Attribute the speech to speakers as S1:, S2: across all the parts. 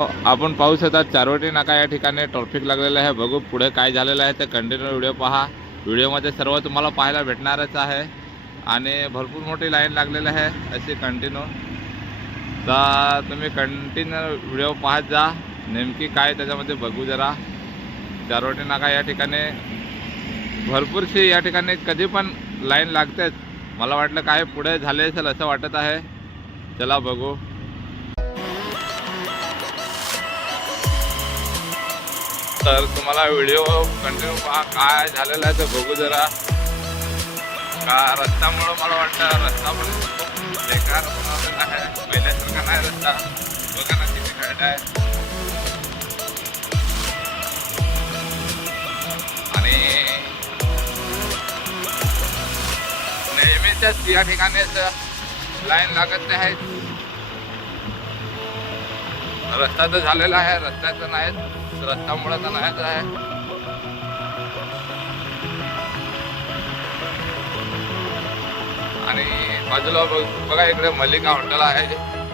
S1: हो, आपण पाहू शकता चारोटी नाका या ठिकाणी ट्रॉफिक लागलेलं आहे. बघू पुढे काय झालेलं आहे ते कंटिन्यू व्हिडिओ पहा. व्हिडिओमध्ये सर्व तुम्हाला पाहायला भेटणारच आहे. आणि भरपूर मोठी लाईन लागलेली आहे. अशी कंटिन्यू तर तुम्ही कंटिन्यू व्हिडिओ पाहत जा. नेमकी काय त्याच्यामध्ये बघू जरा. चारोटी नाका या ठिकाणी. भरपूरशी या ठिकाणी कधी पण लाईन लागतेच. मला वाटलं काय पुढे झाले असेल असं वाटत आहे. चला बघू. तर तुम्हाला व्हिडिओ कंटिन्यू पहा काय झालेलं आहे ते बघू जरा. का रस्त्यामुळं मला वाटतं रस्ता पण खूप बेकार बनवलेला आहे. पहिल्यासारखा नाही रस्ता. बघा ना किती खड्डा आहे. आणि नेहमीच्याच या ठिकाणी लाईन लागत नाही. आहेत रस्ता तर झालेला आहे रस्त्याचं नाही रस्त्यामुळे नाहीच आहे आणि बाजूला बघा इकडे मल्लिका हॉटेल आहे.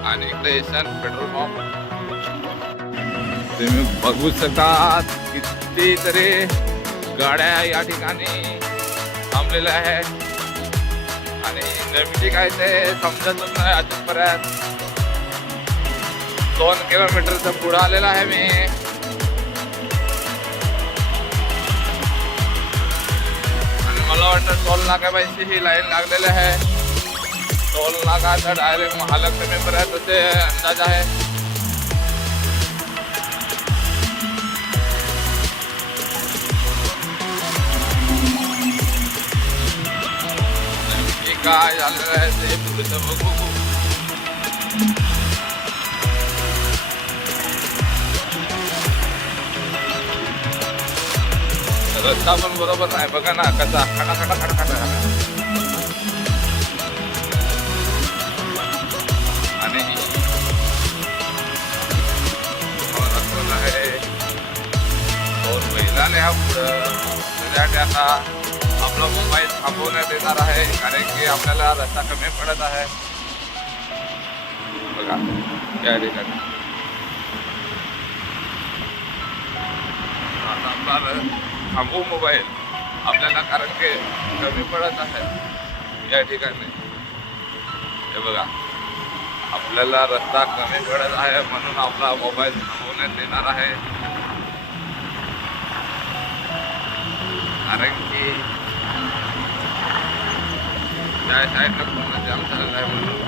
S1: आणि इकडे एशियन पेट्रोल पंप. तुम्ही बघू शकता कितीतरी गाड्या या ठिकाणी थांबलेल्या आहे आणि नेमकी काय ते समजतच नाही अजूनपर्यंत. दोन किलोमीटरचं पुढं आलेला आहे मी. वाटतं टोल नाक्यापाशी ही लाईन लागलेली आहे. टोल नाका तर डायरेक्ट महालक्ष्मीपर्यंत असे अंदाज आहे. काय झालेलं आहे ते पुढचं बघू. रस्ता पण बरोबर नाही. बघा ना कसा. खडा खाटा खडा खडा. आणि आहे? दोन महिलाने हा पुढं. त्यासाठी आता आपला मोबाईल थांबवण्यात येणार आहे. कारण की आपल्याला रस्ता कमी पडत आहे. बघा. त्या ठिकाणी. आता आपला थांबू मोबाईल? आपल्याला कारण की कमी पडत आहे या ठिकाणी. हे बघा आपल्याला रस्ता कमी पडत आहे म्हणून आपला मोबाईल थांबवण्यात येणार आहे. कारण की त्या साईडला पूर्ण जाम झालेला आहे म्हणून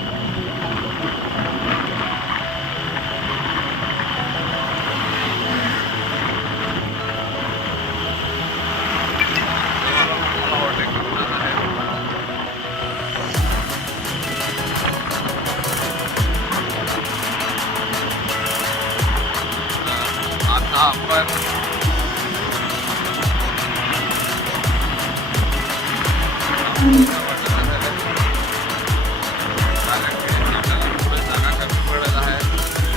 S1: आता आपण जागा कमी पडत आहे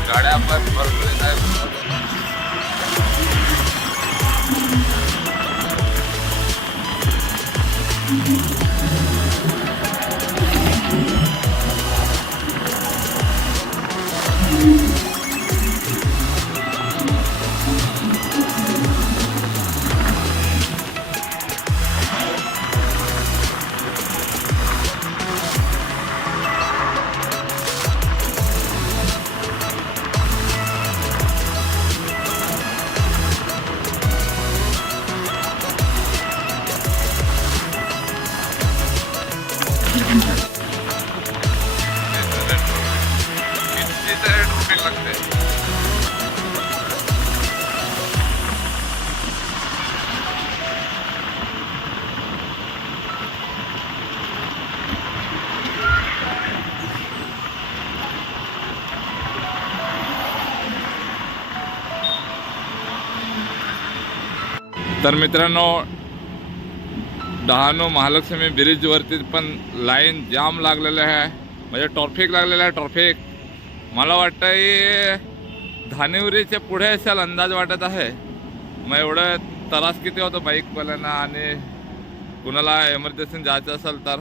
S1: गाड्या पण भरपूर येत आहेत तरी लागते तर मित्रांनो डहाणू महालक्ष्मी ब्रिजवरती पण लाईन जाम लागलेलं आहे. म्हणजे ट्रॉफिक लागलेलं आहे ट्रॉफिक. मला वाटतं धानेवरीच्या पुढे असेल अंदाज वाटत आहे. मग एवढं त्रास किती होतो बाईकवाल्यांना आणि कुणाला एमर्जन्सी जायचं असेल तर?